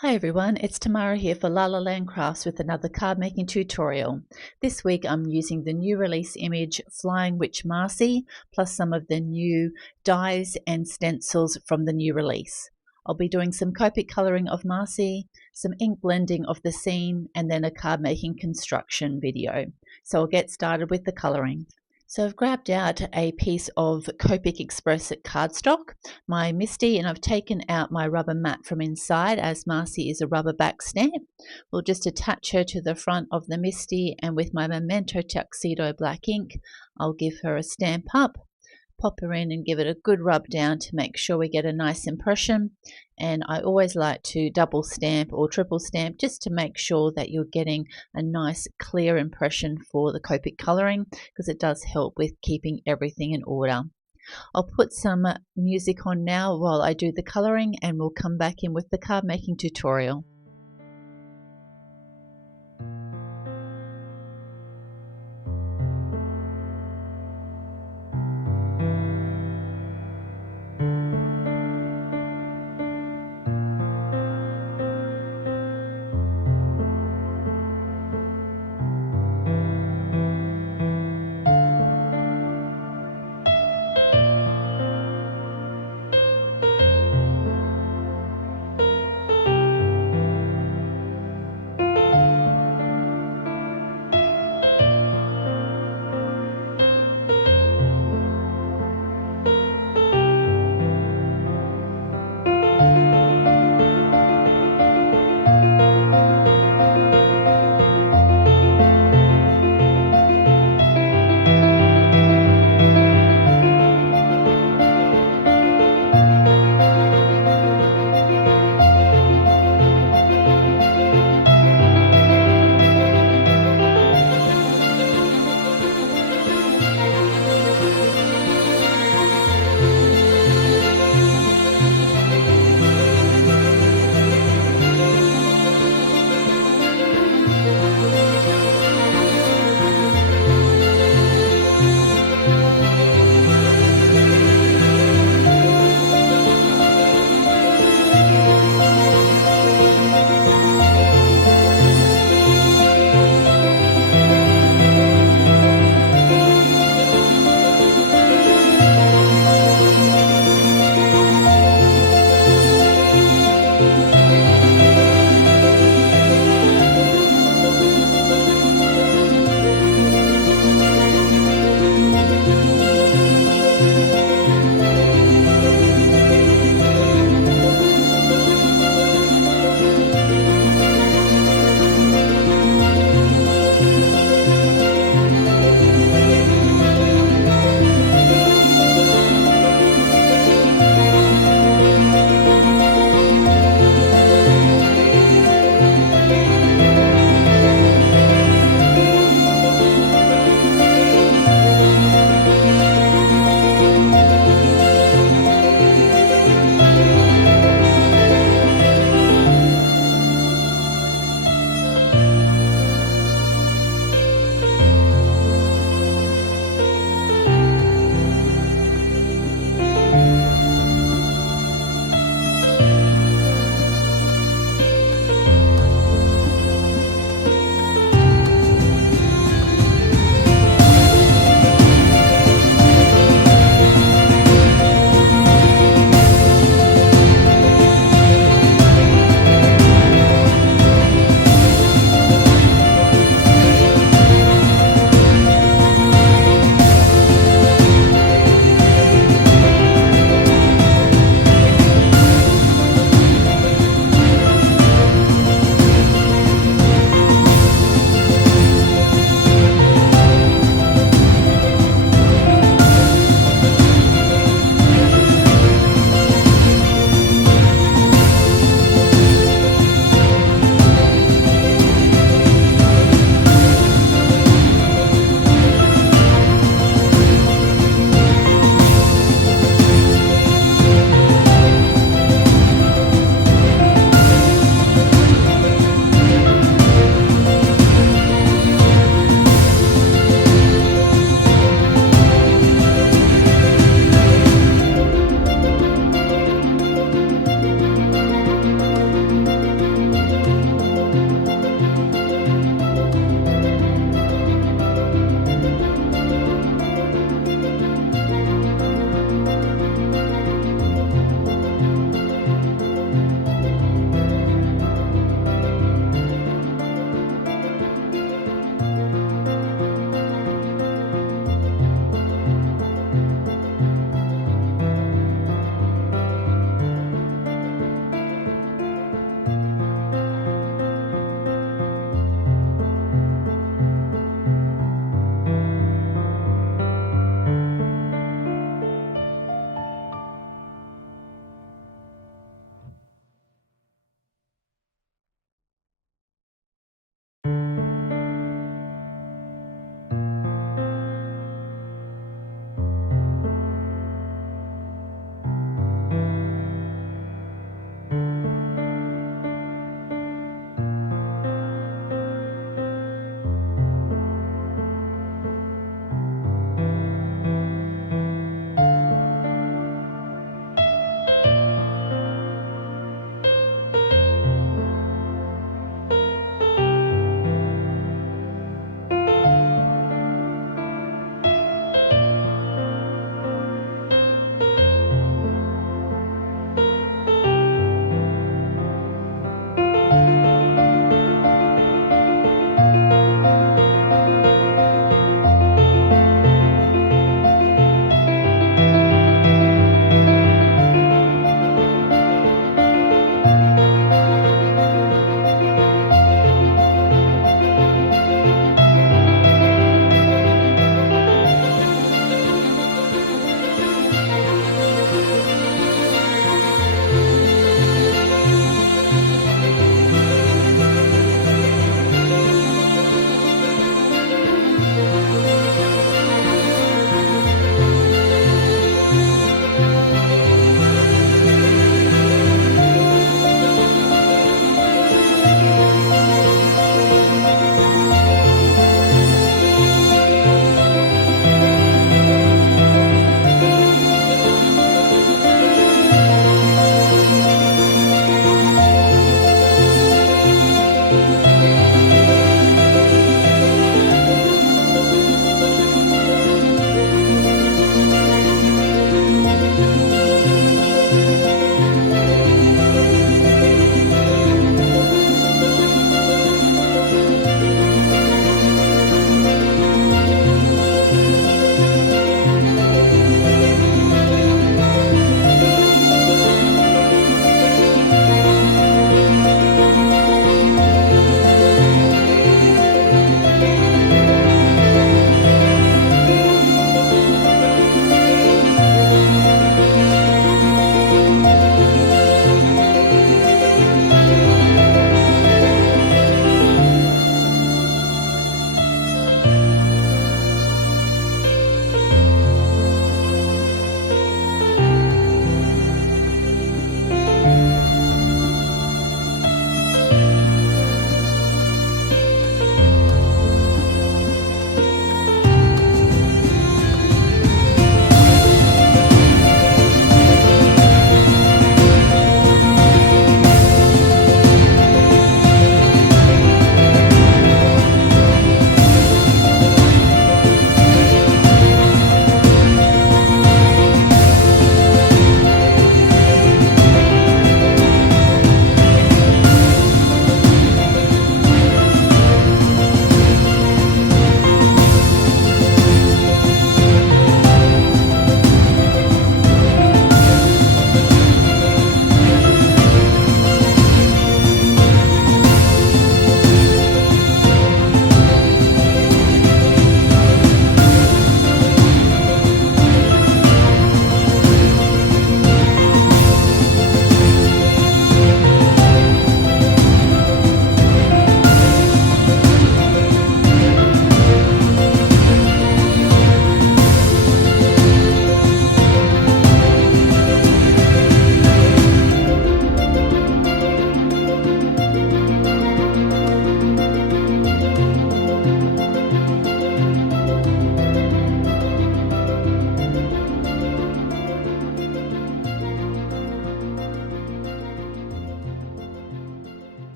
Hi everyone, it's Tamara here for La La Land Crafts with another card making tutorial. This week I'm using the new release image Flying Witch Marci plus some of the new dies and stencils from the new release. I'll be doing some Copic colouring of Marci, some ink blending of the scene, and then a card making construction video. So I'll get started with the colouring. So I've grabbed out a piece of Copic XPress It Cardstock, my Misty, and I've taken out my rubber mat from inside as Marci is a rubber back stamp. We'll just attach her to the front of the Misty, and with my Memento Tuxedo black ink, I'll give her a stamp up, pop her in and give it a good rub down to make sure we get a nice impression. And I always like to double stamp or triple stamp just to make sure that you're getting a nice clear impression for the Copic colouring, because it does help with keeping everything in order. I'll put some music on now while I do the colouring, and we'll come back in with the card making tutorial.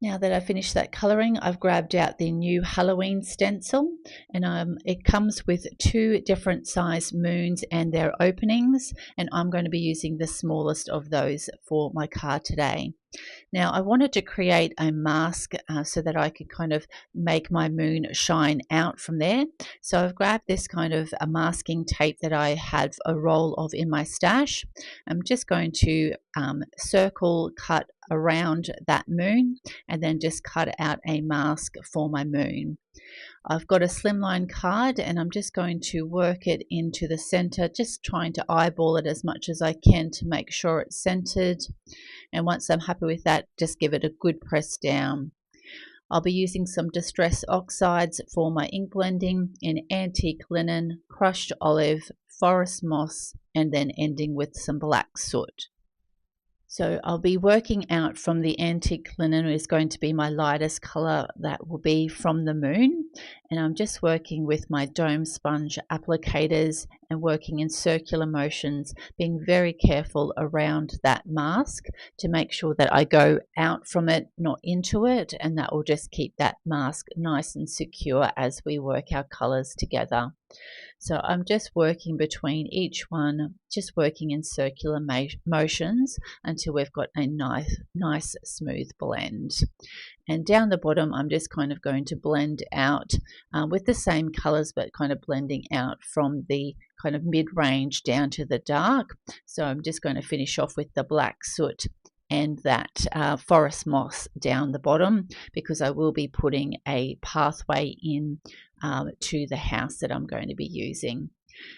Now that I've finished that colouring, I've grabbed out the new Halloween stencil, and it comes with 2 different size moons and their openings, and I'm going to be using the smallest of those for my card today. Now I wanted to create a mask so that I could kind of make my moon shine out from there. So I've grabbed this kind of a masking tape that I have a roll of in my stash. I'm just going to circle cut around that moon and then just cut out a mask for my moon. I've got a slimline card and I'm just going to work it into the center, just trying to eyeball it as much as I can to make sure it's centered. And once I'm happy with that, just give it a good press down. I'll be using some Distress Oxides for my ink blending in antique linen, crushed olive, forest moss, and then ending with some black soot. So I'll be working out from the antique linen is going to be my lightest color, that will be from the moon, and I'm just working with my dome sponge applicators and working in circular motions, being very careful around that mask to make sure that I go out from it, not into it, and that will just keep that mask nice and secure as we work our colors together. So I'm just working between each one, just working in circular motions until we've got a nice smooth blend. And down the bottom, I'm just kind of going to blend out with the same colors, but kind of blending out from the kind of mid-range down to the dark. So I'm just going to finish off with the black soot and that forest moss down the bottom, because I will be putting a pathway in to the house that I'm going to be using.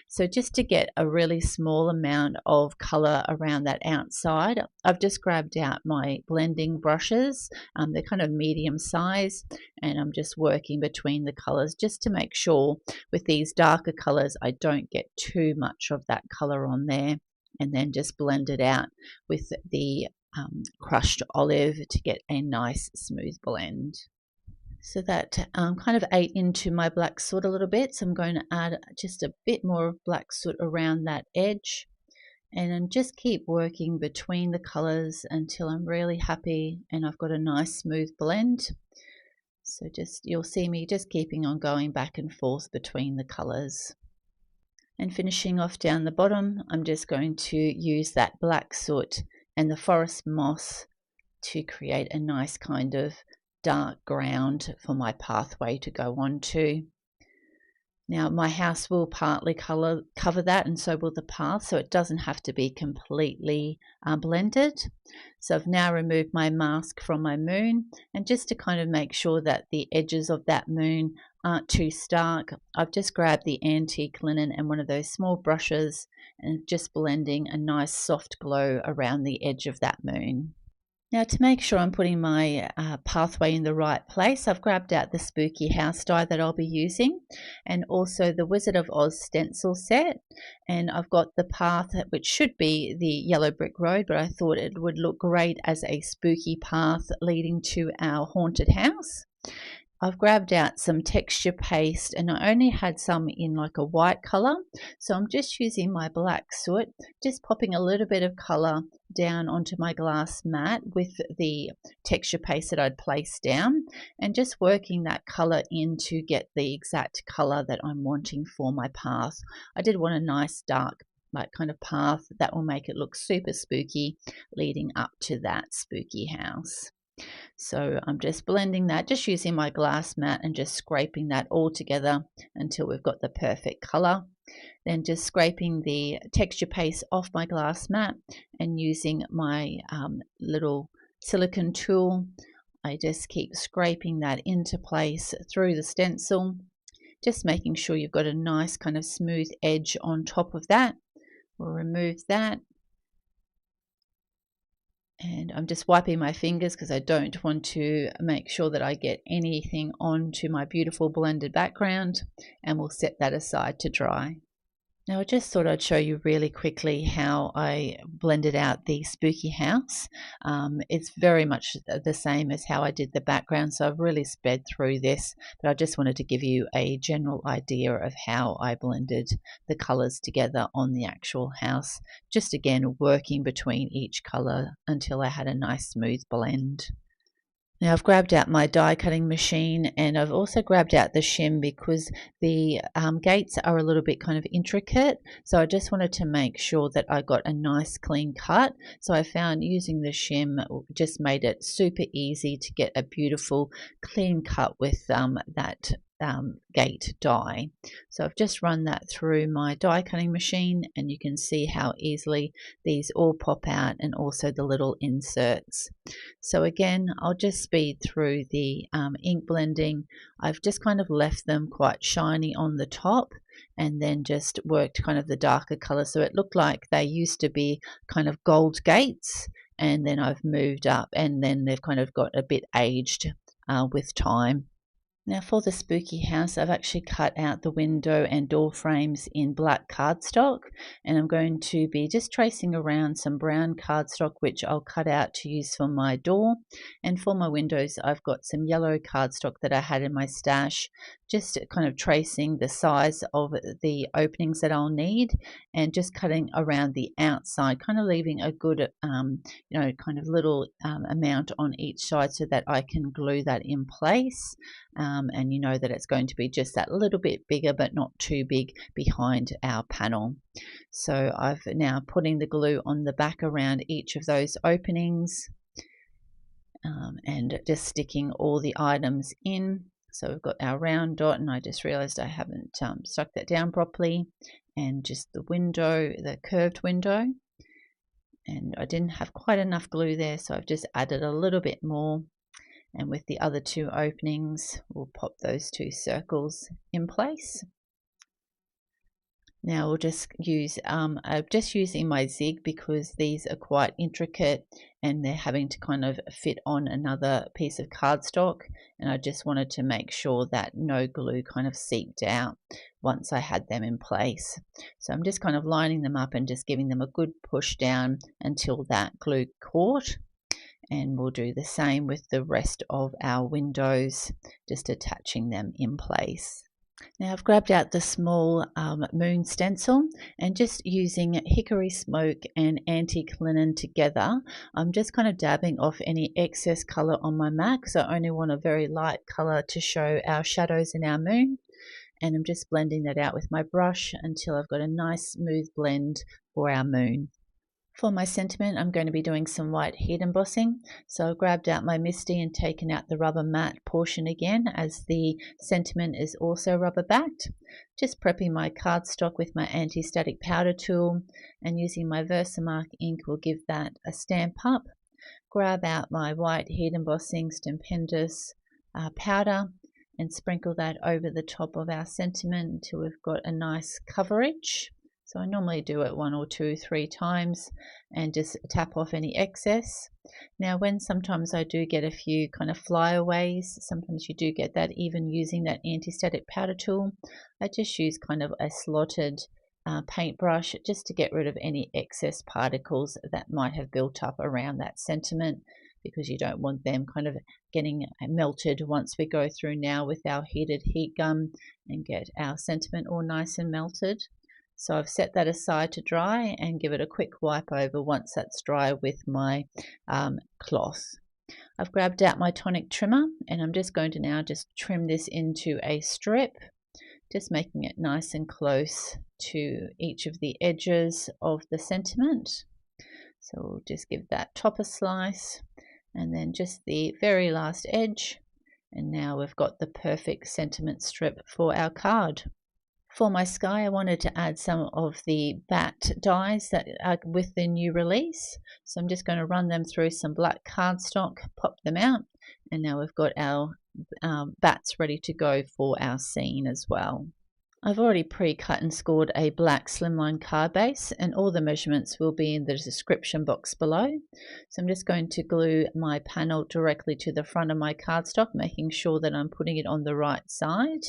So just to get a really small amount of color around that outside, I've just grabbed out my blending brushes. They're kind of medium size, and I'm just working between the colors just to make sure with these darker colors I don't get too much of that color on there, and then just blend it out with the crushed olive to get a nice smooth blend. So that kind of ate into my black soot a little bit, so I'm going to add just a bit more of black soot around that edge, and then just keep working between the colors until I'm really happy and I've got a nice smooth blend. So just, you'll see me just keeping on going back and forth between the colors. And finishing off down the bottom, I'm just going to use that black soot and the forest moss to create a nice kind of dark ground for my pathway to go on to. Now my house will partly cover that, and so will the path, so it doesn't have to be completely blended. So I've now removed my mask from my moon, and just to kind of make sure that the edges of that moon aren't too stark, I've just grabbed the antique linen and one of those small brushes and just blending a nice soft glow around the edge of that moon. Now, to make sure I'm putting my pathway in the right place, I've grabbed out the spooky house die that I'll be using, and also the Wizard of Oz stencil set, and I've got the path which should be the yellow brick road, but I thought it would look great as a spooky path leading to our haunted house. I've grabbed out some texture paste, and I only had some in like a white color, so I'm just using my black soot, just popping a little bit of color down onto my glass mat with the texture paste that I'd placed down, and just working that color in to get the exact color that I'm wanting for my path. I did want a nice dark like kind of path that will make it look super spooky leading up to that spooky house. So I'm just blending that, just using my glass mat and just scraping that all together until we've got the perfect color. Then just scraping the texture paste off my glass mat and using my little silicone tool, I just keep scraping that into place through the stencil, just making sure you've got a nice kind of smooth edge on top of that. We'll remove that. And I'm just wiping my fingers because I don't want to make sure that I get anything onto my beautiful blended background, and we'll set that aside to dry. Now I just thought I'd show you really quickly how I blended out the spooky house. It's very much the same as how I did the background, so I've really sped through this, but I just wanted to give you a general idea of how I blended the colors together on the actual house, just again working between each color until I had a nice smooth blend. Now I've grabbed out my die cutting machine, and I've also grabbed out the shim because the gates are a little bit kind of intricate, so I just wanted to make sure that I got a nice clean cut. So I found using the shim just made it super easy to get a beautiful clean cut with that gate die. So I've just run that through my die cutting machine, and you can see how easily these all pop out, and also the little inserts. So again, I'll just speed through the ink blending. I've just kind of left them quite shiny on the top, and then just worked kind of the darker color, so it looked like they used to be kind of gold gates, and then I've moved up, and then they've kind of got a bit aged with time. Now for the spooky house, I've actually cut out the window and door frames in black cardstock, and I'm going to be just tracing around some brown cardstock which I'll cut out to use for my door. And for my windows, I've got some yellow cardstock that I had in my stash, just kind of tracing the size of the openings that I'll need, and just cutting around the outside, kind of leaving a good kind of little amount on each side so that I can glue that in place. And you know that it's going to be just that little bit bigger, but not too big behind our panel. So I've now putting the glue on the back around each of those openings, and just sticking all the items in. So we've got our round dot, and I just realized I haven't stuck that down properly, and just the window, the curved window, and I didn't have quite enough glue there, so I've just added a little bit more. And with the other two openings, we'll pop those two circles in place. Now we'll just use, I'm just using my zig because these are quite intricate and they're having to kind of fit on another piece of cardstock, and I just wanted to make sure that no glue kind of seeped out once I had them in place. So I'm just kind of lining them up and just giving them a good push down until that glue caught. And we'll do the same with the rest of our windows, just attaching them in place. Now I've grabbed out the small moon stencil, and just using hickory smoke and antique linen together, I'm just kind of dabbing off any excess colour on my mat, because I only want a very light colour to show our shadows in our moon. And I'm just blending that out with my brush until I've got a nice smooth blend for our moon. For my sentiment, I'm going to be doing some white heat embossing, so I grabbed out my Misty and taken out the rubber mat portion again, as the sentiment is also rubber backed. Just prepping my cardstock with my anti-static powder tool, and using my Versamark ink will give that a stamp up. Grab out my white heat embossing stupendous powder and sprinkle that over the top of our sentiment until we've got a nice coverage. So I normally do it 1 or 2, 3 times and just tap off any excess. Now when sometimes I do get a few kind of flyaways, sometimes you do get that even using that anti-static powder tool, I just use kind of a slotted paintbrush just to get rid of any excess particles that might have built up around that sentiment, because you don't want them kind of getting melted once we go through now with our heated heat gun and get our sentiment all nice and melted. So I've set that aside to dry and give it a quick wipe over once that's dry with my cloth. I've grabbed out my tonic trimmer, and I'm just going to now just trim this into a strip, just making it nice and close to each of the edges of the sentiment. So we'll just give that top a slice, and then just the very last edge, and now we've got the perfect sentiment strip for our card. For my sky, I wanted to add some of the bat dies that are with the new release. So I'm just going to run them through some black cardstock, pop them out, and now we've got our bats ready to go for our scene as well. I've already pre-cut and scored a black slimline card base, and all the measurements will be in the description box below. So I'm just going to glue my panel directly to the front of my cardstock, making sure that I'm putting it on the right side,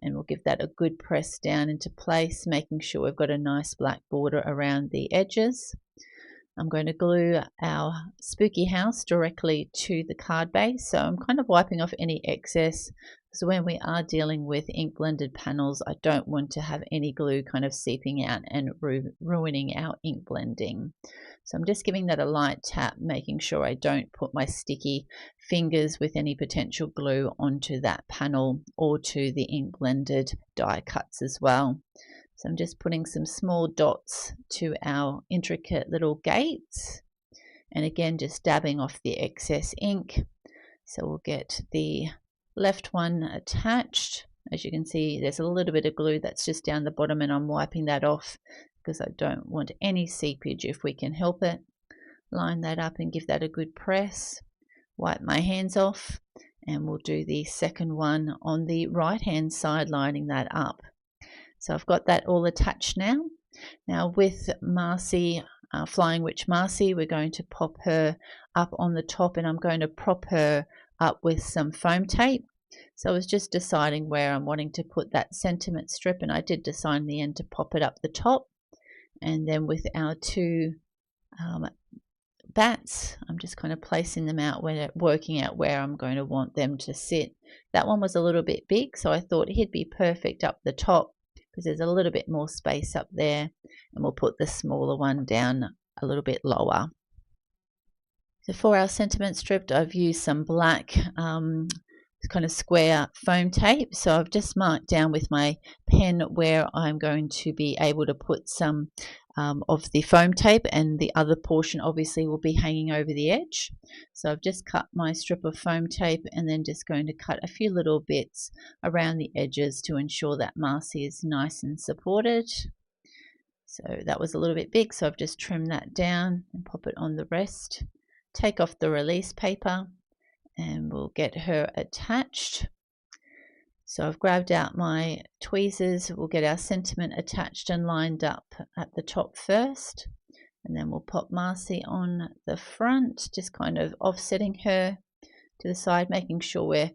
and we'll give that a good press down into place, making sure we've got a nice black border around the edges. I'm going to glue our spooky house directly to the card base, so I'm kind of wiping off any excess because when we are dealing with ink blended panels, I don't want to have any glue kind of seeping out and ruining our ink blending. So I'm just giving that a light tap, making sure I don't put my sticky fingers with any potential glue onto that panel or to the ink blended die cuts as well. So I'm just putting some small dots to our intricate little gates, and again just dabbing off the excess ink. So we'll get the left one attached. As you can see, there's a little bit of glue that's just down the bottom, and I'm wiping that off because I don't want any seepage if we can help it. Line that up and give that a good press. Wipe my hands off, and we'll do the second one on the right hand side, lining that up. So I've got that all attached now. Now with Marci, Flying Witch Marci, we're going to pop her up on the top, and I'm going to prop her up with some foam tape. So I was just deciding where I'm wanting to put that sentiment strip, and I did decide in the end to pop it up the top. And then with our two bats, I'm just kind of placing them out, working out where I'm going to want them to sit. That one was a little bit big, so I thought he'd be perfect up the top because there's a little bit more space up there, and we'll put the smaller one down a little bit lower. So for our sentiment strip, I've used some black kind of square foam tape. So I've just marked down with my pen where I'm going to be able to put some of the foam tape, and the other portion obviously will be hanging over the edge. So I've just cut my strip of foam tape, and then just going to cut a few little bits around the edges to ensure that Marci is nice and supported. So that was a little bit big, so I've just trimmed that down and pop it on the rest. Take off the release paper, and we'll get her attached. So I've grabbed out my tweezers. We'll get our sentiment attached and lined up at the top first, and then we'll pop Marci on the front, just kind of offsetting her to the side, making sure we're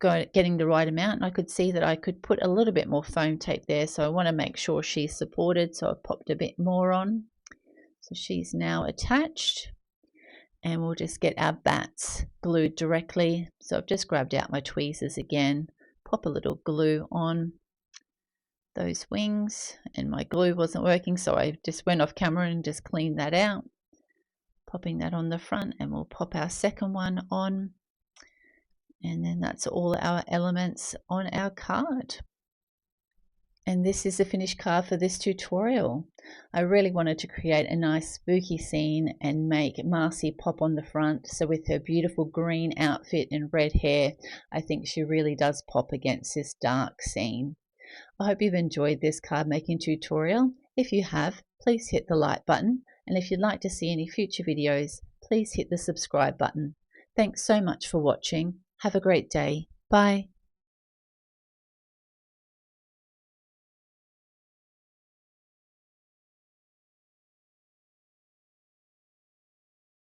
getting the right amount. And I could see that I could put a little bit more foam tape there, so I want to make sure she's supported, so I've popped a bit more on. So she's now attached, and we'll just get our bats glued directly. So I've just grabbed out my tweezers again, pop a little glue on those wings, and my glue wasn't working, so I just went off camera and just cleaned that out, popping that on the front, and we'll pop our second one on, and then that's all our elements on our card. And this is the finished card for this tutorial. I really wanted to create a nice spooky scene and make Marci pop on the front. So with her beautiful green outfit and red hair, I think she really does pop against this dark scene. I hope you've enjoyed this card making tutorial. If you have, please hit the like button. And if you'd like to see any future videos, please hit the subscribe button. Thanks so much for watching. Have a great day. Bye.